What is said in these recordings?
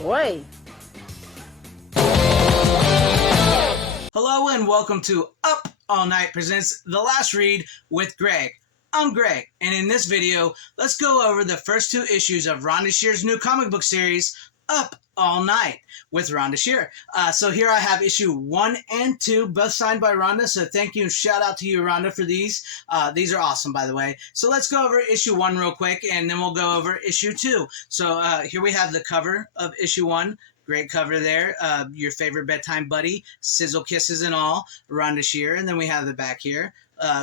Oi. Hello and welcome to Up All Night presents The Last Read with Greg. I'm Greg, and in this video, let's go over the first two issues of Rhonda Shear's new comic book series, Up All Night, with Rhonda Shear. So here I have issue 1 and 2, both signed by Rhonda, so thank you and shout out to you, Rhonda, for these. These are awesome, by the way. So let's go over issue 1 real quick, and then we'll go over issue 2. So here we have the cover of issue 1. Great cover there. Your favorite bedtime buddy, sizzle kisses and all, Rhonda Shear. And then we have the back here.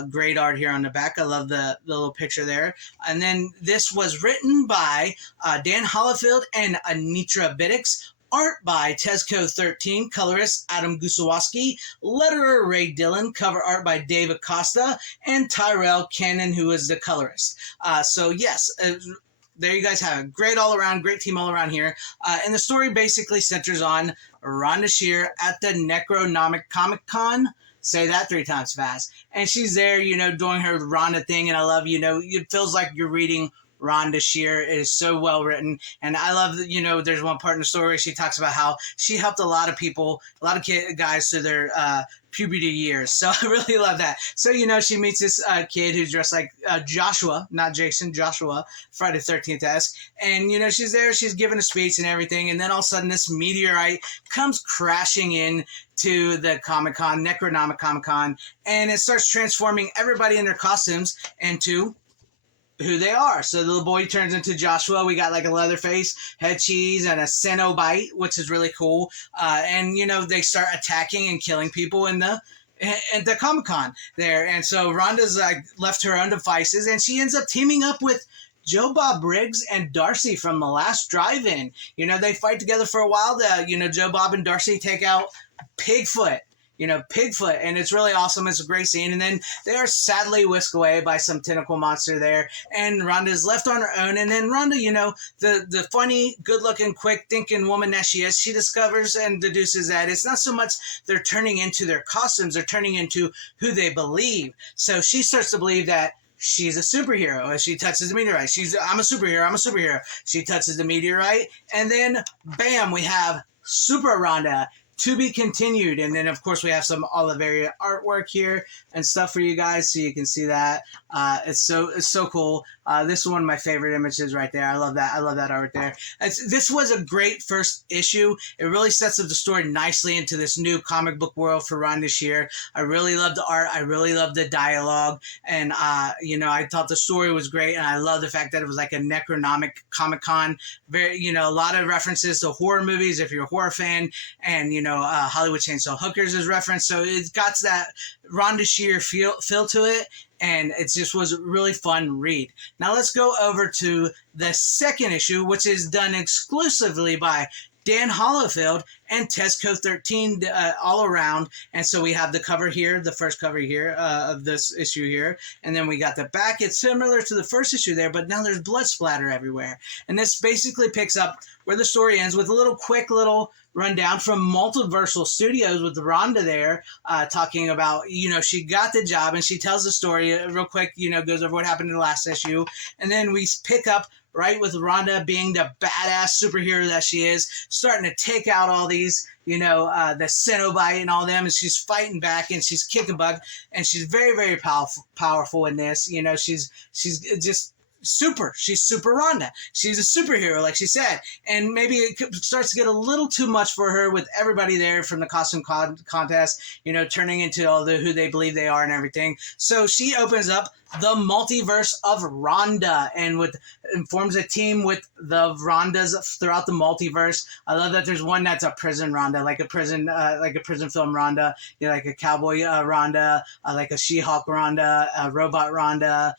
Great art here on the back. I love the little picture there. And then this was written by Dan Hollifield and Anitra Biddix. Art by Tesco13, colorist Adam Gusowski, letterer Ray Dillon, cover art by Dave Acosta, and Tyrell Cannon, who is the colorist. So yes, there you guys have it. Great all around, great team all around here. And the story basically centers on Rhonda Shear at the Necronomic Comic Con. Say that 3 times fast. And she's there, doing her Rhonda thing. And I love, it feels like you're reading Rhonda Shear. It is so well written. And I love that, there's one part in the story where she talks about how she helped a lot of people, a lot of guys through their puberty years. So I really love that. So, she meets this kid who's dressed like Joshua, not Jason, Joshua, Friday the 13th-esque. And, she's there, she's giving a speech and everything. And then all of a sudden this meteorite comes crashing in to the Comic-Con, Necronomic Comic-Con, and it starts transforming everybody in their costumes into who they are. So the little boy turns into Joshua. We got like a Leatherface, Head Cheese, and a Cenobite, which is really cool. And they start attacking and killing people in the Comic-Con there. And so Rhonda's left to her own devices, and she ends up teaming up with Joe Bob Briggs and Darcy from the last drive-in. They fight together for a while. Joe Bob and Darcy take out Pigfoot. Pigfoot, and it's really awesome. It's a great scene, and then they are sadly whisked away by some tentacle monster there, and Rhonda is left on her own. And then Rhonda, the funny, good-looking, quick-thinking woman that she is, she discovers and deduces that it's not so much they're turning into their costumes, they're turning into who they believe. So she starts to believe that she's a superhero as she touches the meteorite. I'm a superhero. She touches the meteorite, and then, bam, we have Super Rhonda. To be continued. And then, of course, we have some Oliveri artwork here and stuff for you guys, so you can see that. It's so cool. This is one of my favorite images right there. I love that. I love that art there. This was a great first issue. It really sets up the story nicely into this new comic book world for Rhonda Shear. I really love the art. I really love the dialogue. And, I thought the story was great. And I love the fact that it was like a Necronomic Comic-Con. Very, a lot of references to horror movies if you're a horror fan. And, Hollywood Chainsaw Hookers is referenced. So it got that Rhonda Shear feel to it. And it just was a really fun read. Now let's go over to the second issue, which is done exclusively by Dan Hollifield and Tesco13 all around. And so we have the cover here, the first cover here of this issue here. And then we got the back. It's similar to the first issue there, but now there's blood splatter everywhere. And this basically picks up where the story ends with a quick little rundown from Multiversal Studios with Rhonda there, talking about, she got the job, and she tells the story real quick, goes over what happened in the last issue. And then we pick up right with Rhonda being the badass superhero that she is, starting to take out all these, the Cenobite and all them, and she's fighting back and she's kicking butt, and she's very, very powerful in this. She's just she's Super Rhonda. She's a superhero, like she said. And maybe it starts to get a little too much for her with everybody there from the costume contest, turning into all who they believe they are and everything. So she opens up the multiverse of Rhonda and forms a team with the Rhondas throughout the multiverse. I love that there's one that's a prison Rhonda, like a prison film Rhonda, like a cowboy Rhonda, like a She-Hulk Rhonda, a robot Rhonda.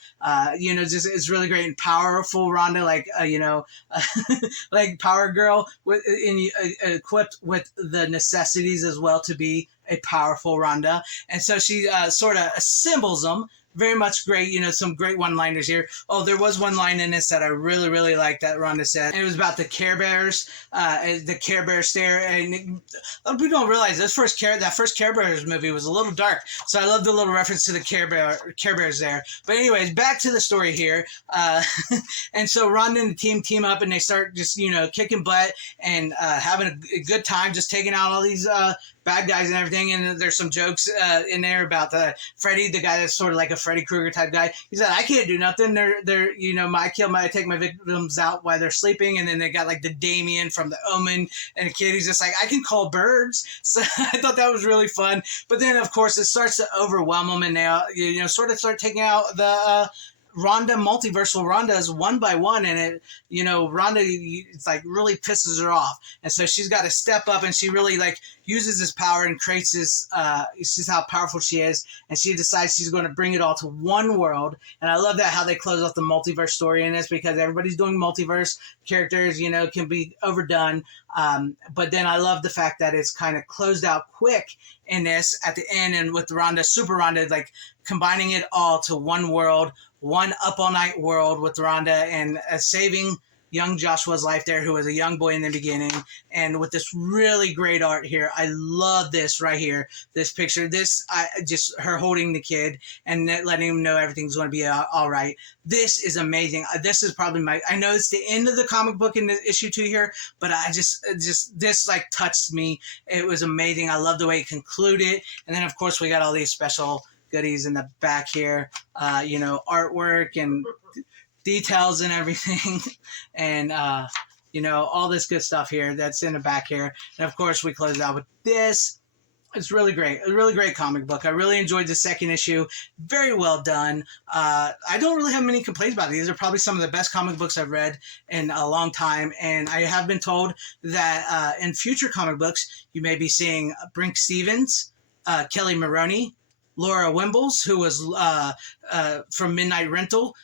Just it's really great and powerful Rhonda, like like Power Girl, equipped with the necessities as well to be a powerful Rhonda. And so she sort of assembles them very much great. You know, some great one-liners here. Oh, there was one line in this that I really, really liked that Rhonda said. And it was about the Care Bears, the Care Bear stare. And a lot of people don't realize that first Care Bears movie was a little dark. So I love the little reference to the Care Bears there. But anyways, back to the story here. And so Rhonda and the team up and they start just, you know, kicking butt and having a good time, just taking out all these bad guys and everything. And there's some jokes in there about Freddy, the guy that's sort of like a Freddy Krueger type guy. He said, I can't do nothing. They're you know, I take my victims out while they're sleeping. And then they got like the Damien from The Omen and the kid. He's just like, I can call birds. So I thought that was really fun. But then of course it starts to overwhelm them and they, you know, sort of start taking out the, multiversal Rhonda's one by one, and it, you know, Rhonda, it's like really pisses her off, and so she's got to step up, and she really like uses this power and creates this. It's just how powerful she is, and she decides she's going to bring it all to one world. And I love that how they close off the multiverse story in this, because everybody's doing multiverse characters, you know, can be overdone. But then I love the fact that it's kind of closed out quick in this at the end, and with Rhonda, Super Rhonda, like combining it all to one world, one up all night world with Rhonda, and saving young Joshua's life there, who was a young boy in the beginning, and with this really great art here. I love this right here, this picture, just her holding the kid and letting him know everything's going to be all right. This is amazing. This is probably I know it's the end of the comic book in the issue 2 here, but this like touched me. It was amazing. I love the way it concluded. And then of course we got all these special goodies in the back here, you know, artwork and details and everything, and you know, all this good stuff here that's in the back here. And of course we close it out with this. It's really great. A really great comic book. I really enjoyed the second issue. Very well done. I don't really have many complaints about it. These are probably some of the best comic books I've read in a long time, and I have been told that in future comic books you may be seeing Brink Stevens, Kelly Maroney, Laura Wimbles, who was from Midnight Rental.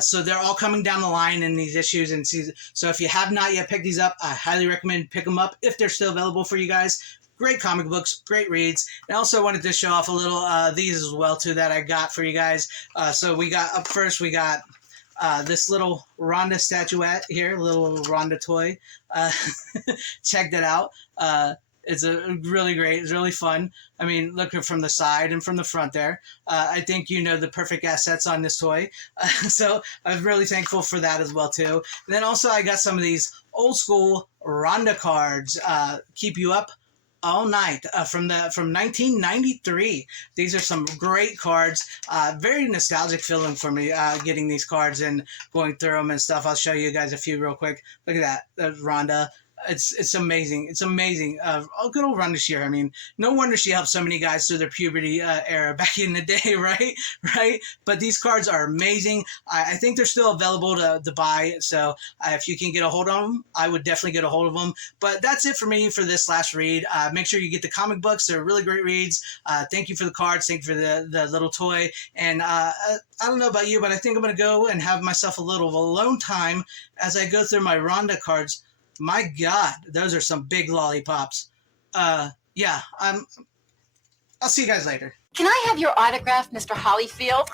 So they're all coming down the line in these issues. And so if you have not yet picked these up, I highly recommend pick them up if they're still available for you guys. Great comic books, great reads. And I also wanted to show off a little these as well, too, that I got for you guys. So we got, up first, we got this little Rhonda statuette here, little Rhonda toy. Check that out. It's really great. It's really fun. I mean, look from the side and from the front there. I think you know the perfect assets on this toy. So I was really thankful for that as well, too. And then also I got some of these old school Rhonda cards. Keep You Up All Night from 1993. These are some great cards. Very nostalgic feeling for me getting these cards and going through them and stuff. I'll show you guys a few real quick. Look at that. That's Rhonda. It's amazing. It's amazing. Good old Rhonda Shear. I mean, no wonder she helped so many guys through their puberty era back in the day, right? Right? But these cards are amazing. I think they're still available to buy. So if you can get a hold of them, I would definitely get a hold of them. But that's it for me for this last read. Make sure you get the comic books. They're really great reads. Thank you for the cards. Thank you for the little toy. And I don't know about you, but I think I'm going to go and have myself a little alone time as I go through my Rhonda cards. My God, those are some big lollipops. Yeah, I'll see you guys later. Can I have your autograph, Mr. Hollyfield?